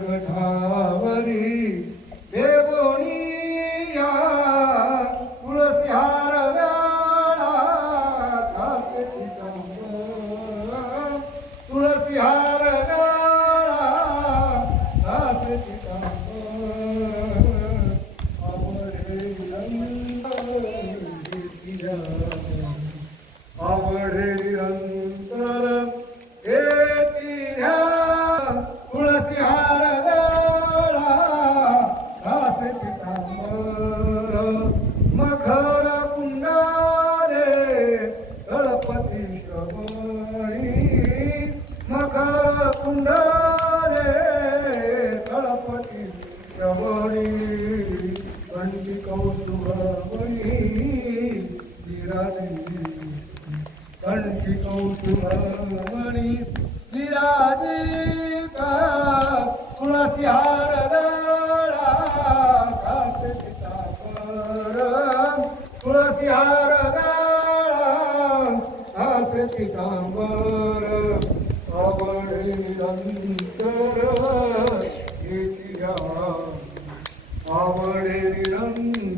करकठावरी बेबोनिया तुळसी हार गाळा घासे पितांबर तुळसी हार गाळा घासे पितांबर आवडे आवडे निरंतर हे चिऱ्या तुळसी हार गाळा घासे पितांबर मखर कुंडारे गणपती श्रवणी मखर कुंडारे गणपती श्रवणी कंठी कौस्तुभमणी विराजी कंठी कौस्तुभमणी विराजिता तुळसी हार गाळा घासे पितांबर तुळसी हार गाळा घासे पितांबर आवडे निरंतर हेची आवडे निरंतर